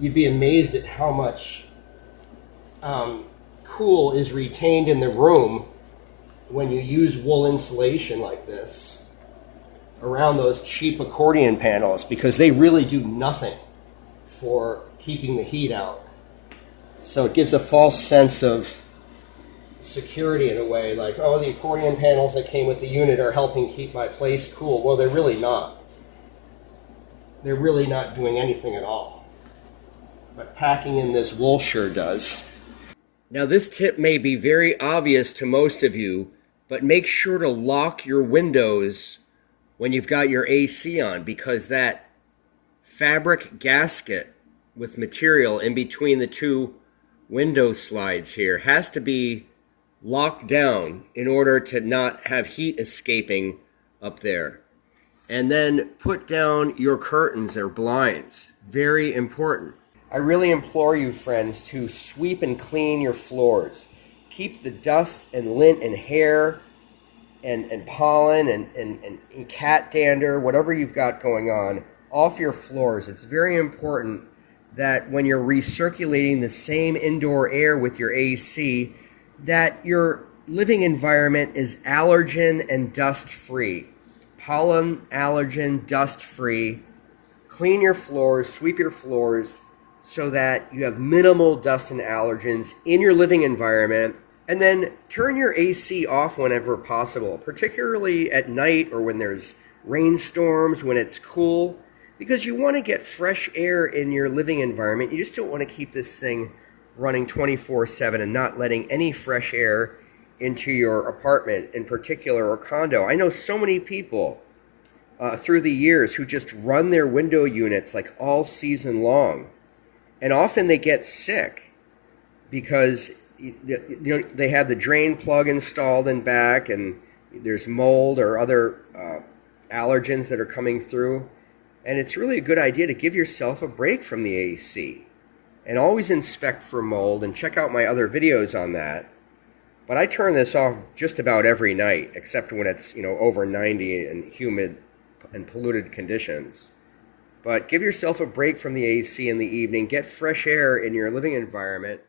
you'd be amazed at how much cool is retained in the room when you use wool insulation like this around those cheap accordion panels, because they really do nothing for keeping the heat out. So it gives a false sense of security in a way, like, oh, the accordion panels that came with the unit are helping keep my place cool. Well, they're really not. They're really not doing anything at all. But packing in this wool sure does. Now, this tip may be very obvious to most of you, but make sure to lock your windows when you've got your AC on, because that fabric gasket with material in between the two window slides here has to be locked down in order to not have heat escaping up there. And then put down your curtains or blinds. Very important. I really implore you, friends, to sweep and clean your floors. Keep the dust and lint and hair and pollen and cat dander, whatever you've got going on, off your floors. It's very important that when you're recirculating the same indoor air with your AC, that your living environment is allergen and dust free. Pollen, allergen, dust free. Clean your floors, sweep your floors so that you have minimal dust and allergens in your living environment. And then turn your AC off whenever possible, particularly at night or when there's rainstorms, when it's cool, because you want to get fresh air in your living environment. You just don't want to keep this thing running 24/7 and not letting any fresh air into your apartment in particular, or condo. I know so many people through the years who just run their window units like all season long. And often they get sick because they have the drain plug installed in back, and there's mold or other allergens that are coming through. And it's really a good idea to give yourself a break from the AC. And always inspect for mold, and check out my other videos on that. But I turn this off just about every night, except when it's over 90 and humid and polluted conditions. But give yourself a break from the AC in the evening. Get fresh air in your living environment.